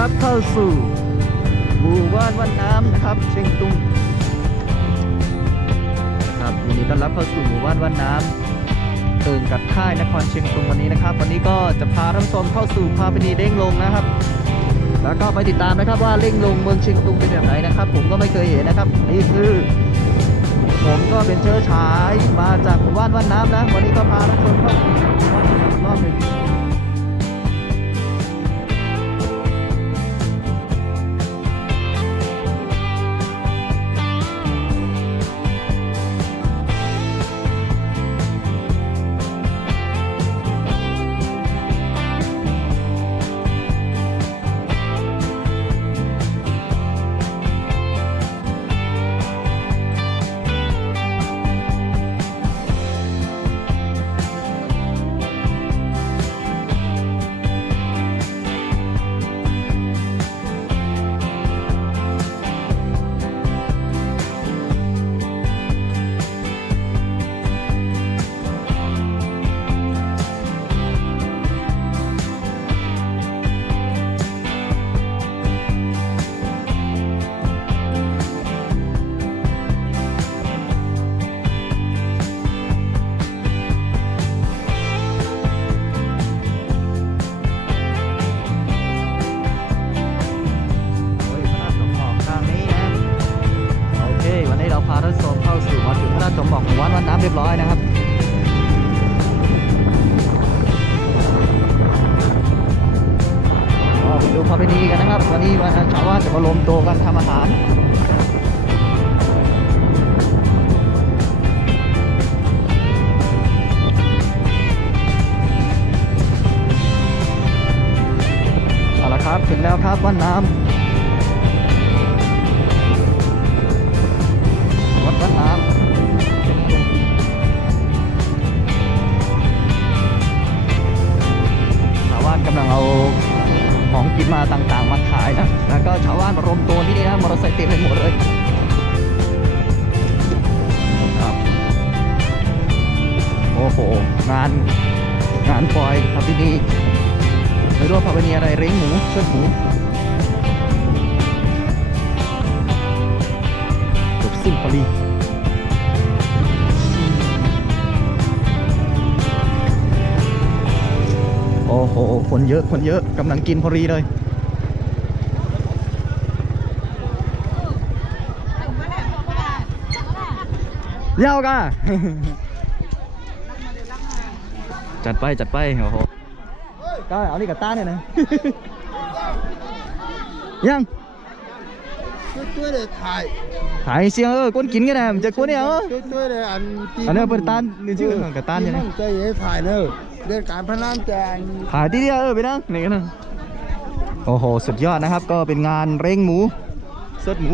รับเข้าสู่หมู่บ้านวันน้ำนะครับ เชียงตุงนะครับยินดีต้อนรับเข้าสู่หมู่บ้านวันน้ำตื่นกับค่ายนครเชียงตุงวันนี้นะครับ วันนี้ก็จะพาท่านชมเข้าสู่พาไปดีเด้งลงนะครับ แล้วก็ไปติดตามนะครับว่าเล่งลงเมืองเชียงตุงเป็นแบบไหนนะครับ ผมก็ไม่เคยเห็นนะครับนี่คือผมก็เป็นเชื้อชายมาจากหมู่บ้านวันน้ำนะ วันนี้ก็พาท่านชมเข้าสู่หมู่บ้านอีกรอบหนึ่ง น้ำเรียบร้อยนะครับก็ไปดูพระพิธีกันนะครับ วันนี้วันชาวบ้าจะมารวมตัวกันทำอาหารเอาละครับถึงแล้วครับวัดน้ำวัดวัดน้ำาวบ้านกำลังเอาของกินมาต่างๆ มาขายนะ แล้วก็ชาวบ้านมารวมตัวที่นี่นะมอเตอร์ไซค์เต็มไปหมดเลยครับโอ้โห งานงานปล่อยครับที่นี่ไม่รู้ว่าพาไปนีอะไรเลี้งหมูเชือดหมูจบสิ้นพอดี โอ้โห คนเยอะ คนเยอะกำลังกินพอดีเลย เย้ากะจัดไป จัดไปโอ้โหก็เอานี่กับต้าเนี่ยนะ ยัง ด้วยเลยถ่ายถ่ายเสียงเออก้นกินกันนะมันจะก้นเนี่ยเออด้วยเลยอันอันนี้เป็นต้านนี่ชื่อกับต้านใช่ไหมใจเอ๋ถ่ายเนอะเรื่องการพนันแต่อันถ่ายที่เดียวเออไปนั่งไหนกันนะโอ้โหสุดยอดนะครับ ก็เป็นงานเร่งหมูสดหมู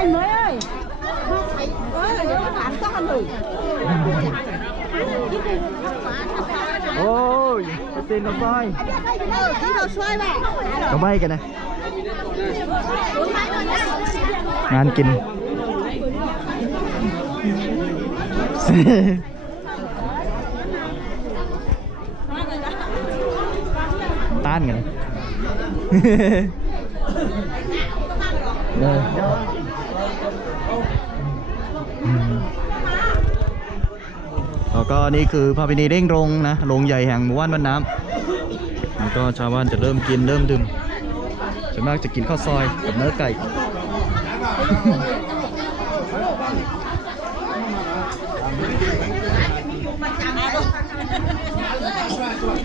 anh mới ơi ơi là những bạn có anh rồi โอ้ยไปเต้นกับไฟ đi đâu xoay vậy กับใบกันนะ งานกิน ต้านกันเอออืมแล้วก็นี่คือพาพินีเร่งรงนะโรงใหญ่แห่งหมู่บ้านบ้านน้ำแล้วก็ชาวบ้านจะเริ่มกินเริ่มดื่ม ส่วนมากจะกินข้าวซอยกับเนื้อไก่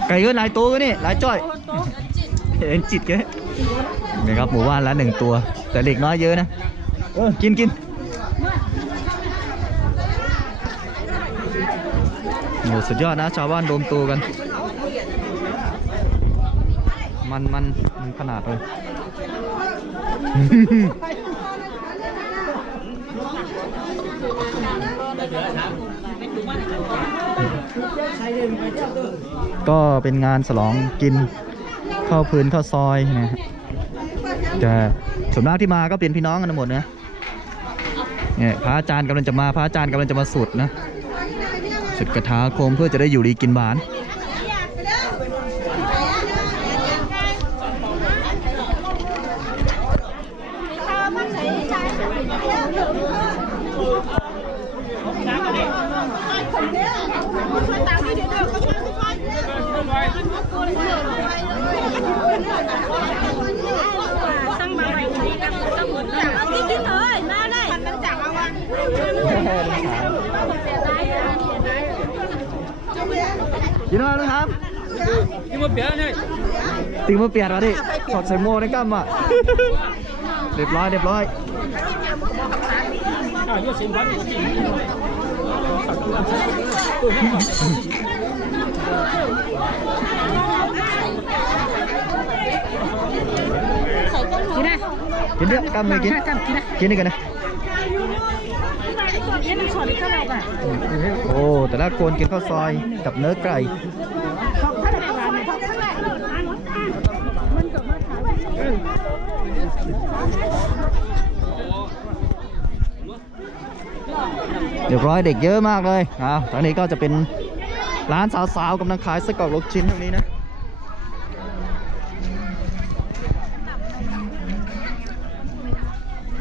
ไก่ก็หลายตัวก็นี่หลายจ้อยเห็นจิตแกนี่ครับหมู่บ้านละหนึ่งตัว แต่เด็กน้อยเยอะนะเออกินกินโอ้สุดยอดนะชาวบ้านรวมตัวกัน มันมันมันขนาดเลย ก็เป็นงานฉลองกินข้าวพื้นข้าวซอยนะฮะแต่ส่วนมากที่มาก็เป็นพี่น้องกันหมดนะเนี่ยพระอาจารย์กำลังจะมาพระอาจารย์กำลังจะมาสุดนะสุดกระถาโคมเพื่อจะได้อยู่ดีกินหวาน กินอะไรนะครับ nhưng mà bé này ตีมาเปลี่ยนมาดิสอดใส่โม่ในกั้มอะ เรียบร้อยเรียบร้อย à nó xin bán กินนะกินเยอะกั้มเลยกินกำกินนะกินนี่กันนะ นี่มันสอนก็เราแบบ โอ้แต่ละคนกินข้าวซอยกับเนื้อไก่เนี่ยมันกับมาขายเรียบร้อยเด็กเยอะมากเลยอ่าตอนนี้ก็จะเป็นร้านสาวๆกำลังขายไส้กรอกลูกชิ้นตรงนี้นะ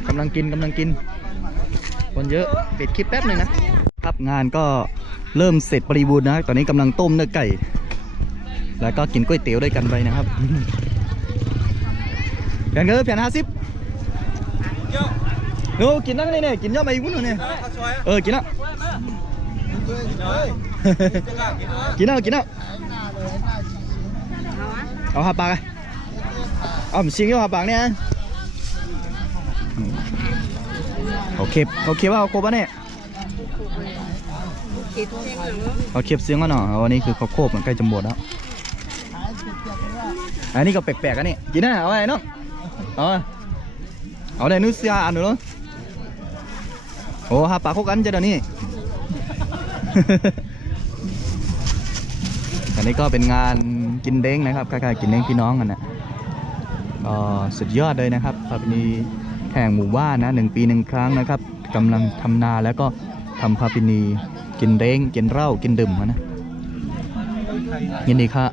กำลังกินกำลังกิน คนเยอะปิดคลิปแป๊บหนึ่งนะครับงานก็เริ่มเสร็จบริบูรณ์นะตอนนี้กำลังต้มเนื้อไก่ แล้วก็กินก๋วยเตี๋ยวด้วยกันไปนะครับเพียงเงินเพียงห้าสิบโน้กินนั่งนี่เนี่ยกินยอะไปวุ้นเนี่ยเออกินแล้วกินแล้วกินแล้วเอาหาปากอะเอาผมชิงเอาหาปากเนี่ย โอเคโอเขาเคว่าเอาโคบป่ะเนี่ยเอาเคียบเสียงก่อนหน่ออันนี้คือเขาโคบมันใกล้จะหมดแล้วอันนี้ก็แปลกๆอันนี้กินนะเอาไว้เนาะเอาเอาได้นู้เสียอันหนึ่งเนาโอ้หาปลากโคกันจะเดี๋ยวนี้อันนี้ก็เป็นงานกินเด้งนะครับคล้ายๆกินเด้งพี่น้องกันนะก็สุดยอดเลยนะครับประเพณี แห่งหมู่บ้านนะหนึ่งปีหนึ่งครั้งนะครับกำลังทำนาแล้วก็ทำประเพณีกินเด้งกินเหล้ากินดื่มนะยินดีค่ะ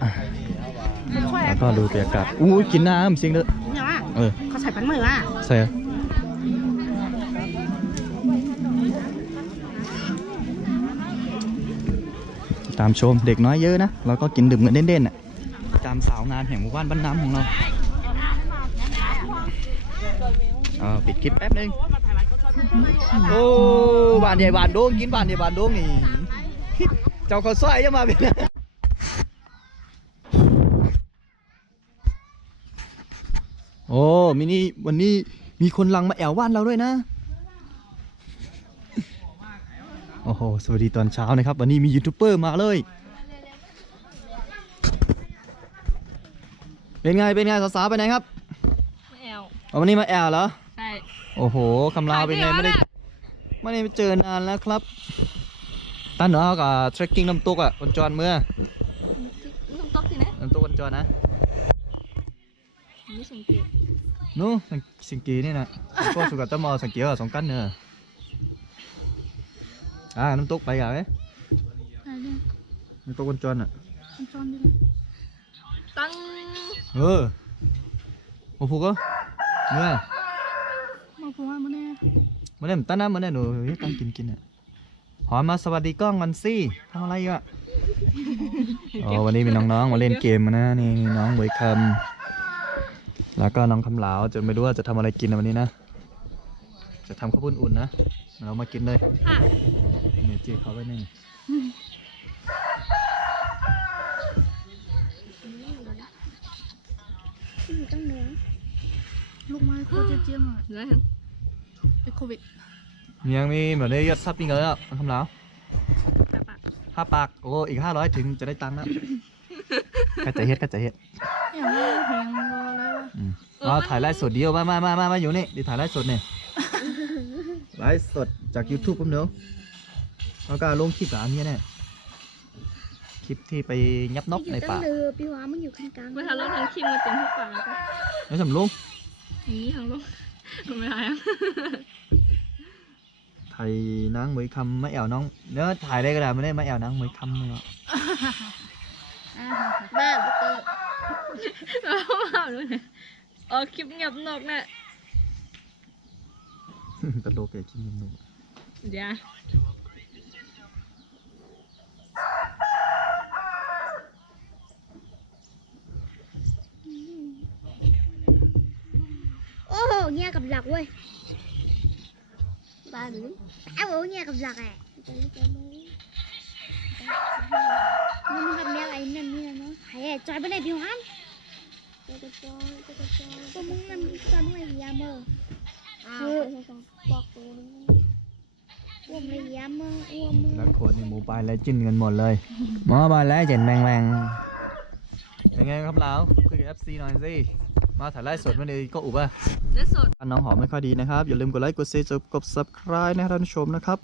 แล้วก็ดูบรรยากาศอู้ยกินน้ำสิงเด้อเนี่ยว่าเออเขาใส่ปันมือว่ะใส่อะตามชมเด็กน้อยเยอะนะแล้วก็กินดื่มกันเด่นๆอะตามสาวงานแห่งหมู่บ้านบ้านน้ำของเรา เออปิดคลิปแป๊บนึงโอ้บานใหญ่บานโดงกินบานใหญ่บานโดงนี่เจ้าเขาวซอยยังมาเป็นโอ้มินี่วันนี้มีคนลังมาแอวบ้านเราด้วยนะ โอ้โห สวัสดีตอนเช้านะครับ วันนี้มียูทูบเบอร์มาเลย เป็นไง เป็นไงสาวๆไปไหนครับไม่แอลเอาวันนี้มาแอวเหรอใช่ โอ้โหคำลาวเป็นไงไม่ได้ไม่ได้เจอนานแล้วครับตันเหรอกับ trekking น้ำตกอะคนจรเมื่อนุ่มต๊อกสินะน้ำตกคนจรนะนี่สังเกตนู้สังสิงกีนี่นะพวกสุกัตตมอสังเกียวสองกันเนอะอ่าน้ำตกไปกันไหมอะไรเนี่ยน้ำตกคนจรอะมันจอนดิตั้งเออโอ้โหก็เมื่อ มาพูดว่ามันเนี่ยมื่อนี้มันตั้งนะมื่อนี้หนูเฮ้ยตั้งกินกินอะหอมมาสวัสดีกล้องกันสิทำอะไรอยู่อะอ๋อวันนี้มีน้องๆมาเล่นเกมนะนี่น้องเวยคำแล้วก็น้องคำเหลาวจะไม่รู้ว่าจะทำอะไรกินนะวันนี้นะ จะทำข้าวปุ้นอุ่นนะ เรามากินเลยค่ะเนี่ยเจีเขาไว้นี่ลูกไม้โคตรเจียมอะเหลือ เห็นเป็นโควิดยังมีแบบนี้ยอดซับปีเงยอะน้องคำเหลาวห้าปากโอ้อีกห้าร้อยถึงจะได้ตังค์แล้วก็จะเฮ็ดก็จะเฮ็ดอย่างนี้เพลงรอแล้วอืมเราถ่ายไลฟ์สดเดียวมามามามามาอยู่นี่ดิถ่ายไลฟ์สดเนี่ยไลฟ์สดจาก YouTube ผมเดี๋ยวแล้วก็ลงคลิปกับอันนี้เนี่ยคลิปที่ไปยับนกในป่าเรือพี่ว้ามันอยู่ข้างกลางเมื่อทางลงทางคิมมาเต็มทุกป่าก็แล้วสำลุงอย่างนี้ทางลง ไม่ได้อะถ่ายนางเหมยคำไม่แอวน้องเนื้อถ่ายได้ก็ได้ไม่ได้ไม่แอวนางเหมยคำเลยอะแม่บุกเตอร์เอาเอาด้วยเนี่ยเออคลิปเงียบนอกน่ะตลกเลยกินนมเดี๋ยวโอ้โหเงียกับหลักเว้ยบ้าหรืออ้าวโหเงียกับหลักอะมึงทำเมียอ มึงนั่นจอยมึงไอ้ยามเมอคือบอกตัวนึงอ้วมไอ้ยามเมออ้วมมึงแล้วคนในหมูปลายและจิ้นกันหมดเลยหมอปลายและเจ็ดแมงแมงเป็นไงครับเราคุยกับ FC หน่อยสิ มาถ่ายไลฟ์สดมาเลยก็อุบอะและสดน้องหอมไม่ค่อยดีนะครับ อย่าลืมกดไลค์กดแชร์กด subscribe นะครับท่านผู้ชมนะครับ